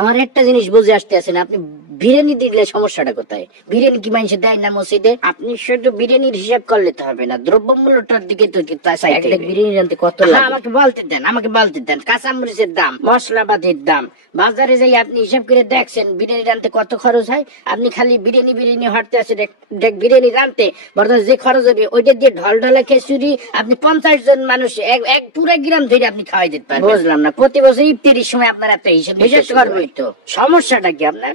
আমার একটা জিনিস বুঝে আসতে আছেন, আপনি বিরিয়ানি দিলে সমস্যাটা কোথায়? বিরিয়ানি কি মানুষ দেয় না মসজিদে? আপনি শুধু বিরিয়ানির হিসাব করলে তো হবে না, দ্রব্যমূল্যটার দিকে তো চাইতে হবে। বিরিয়ানি জানতে কত লাগে? আমাকে বলতে দেন কাঁচামরিচের দাম, মশলাপাতির দাম, বাজারে যাই আপনি হিসাব করে দেখছেন বিরিয়ানি রানতে কত খরচ হয়। আপনি খালি বিরিয়ানি হাঁটতে আছেন, বিরিয়ানি রানতে বর্তমানে যে খরচ হবে ওইটা দিয়ে ঢলঢলা খিচুড়ি আপনি 50 জন মানুষ এক পুরো গ্রাম ধরে আপনি খাওয়াই দিতে পারবেন। বুঝলাম না, প্রতি বছর ইফতারির সময় আপনার একটা হিসাব করবেন তো, সমস্যাটা কি আপনার?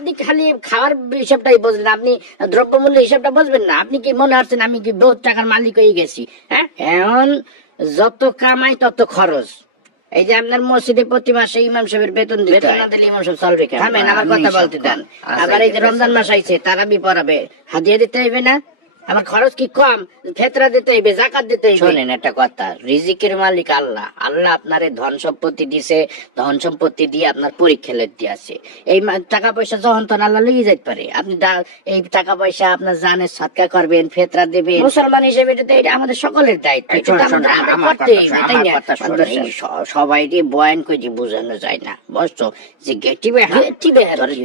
আপনি খালি খাওয়ার হিসাবটাই বুঝলেন, আপনি দ্রব্যমূল্য হিসাবটা বুঝবেন না। আপনি কি মনে হচ্ছেন আমি কি বহুত টাকার মালিক হয়ে গেছি? হ্যাঁ, এখন যত কামাই তত খরচ। এই যে আপনার মসজিদে প্রতি মাসে ইমাম সাহেবের বেতন দিতে হয়, ইমাম সাহেব চলবে কেন? আমার কথা বলতে দেন। আবার এই যে রমজান মাস আইছে, তারাবি পড়াবে, হাদিয়া দিতে হইবে না? আমার খরচ কি কম? ফেতরা দিতে হইবে, জাকাত দিতে হইবে। শোনেন একটা কথা, রিজিকের মালিক আল্লাহ। আল্লাহ আপনারে ধন সম্পত্তি দিছে, ধন সম্পত্তি দিয়ে আপনার পরীক্ষা লেখতে আছে। এই টাকা পয়সা যখন তখন আল্লাহ লেগে যেতে পারে। আপনি এই টাকা পয়সা আপনার জানের সৎকার করবেন, ফেতরা দেবেন। মুসলমান হিসেবে এটা আমাদের সকলের দায়িত্ব। সবাই বয়ান করে বোঝানো যায় না, বুঝছো? যে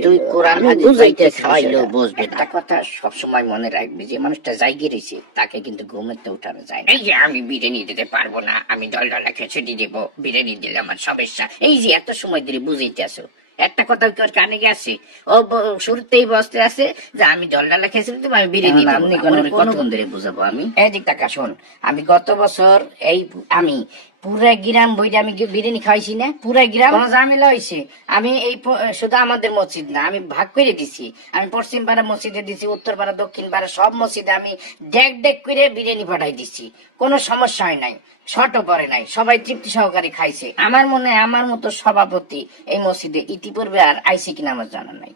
তুই কোরআন বুঝাইতে খাওয়াইলেও বুঝবে। একটা কথা সবসময় মনে রাখবি, যে মানুষটা জায়গা রয়েছে তাকে কিন্তু ঘুমেতে উঠানো যায় না। এই যে আমি বিরিয়ানি দিতে পারবো না, আমি ডলডলা খিচুড়ি দেবো, বিরিয়ানি দিলে আমার সমস্যা, এই যে এত সময় ধরে বুঝাইতে আসো, একটা কথা কি ওর কানে গেছে? ও শুরুতেই বসতে আছে যে আমি ডলডলা খিচুড়ি দেবো, আমি বিরিয়ানি কতক্ষণ ধরে বুঝাবো আমি? এই দিক টাকা শোন, আমি গত বছর আমি পুরা গ্রাম বইটা আমি বিরিয়ানি খাইছি না, পুরা গ্রাম কোনো ঝামেলা হয়েছে। আমি এই শুধু আমাদের মসজিদ না, আমি ভাগ করে দিছি। আমি পশ্চিম পাড়া মসজিদে দিছি, উত্তর পাড়া, দক্ষিণ পাড়া সব মসজিদে আমি ডেক করে বিরিয়ানি পাঠাই দিছি। কোনো সমস্যা হয় নাই, শর্টও পরে নাই, সবাই তৃপ্তি সহকারে খাইছে। আমার মনে হয় আমার মতো সভাপতি এই মসজিদে ইতিপূর্বে আর আইসি কিনা আমার জানা নাই।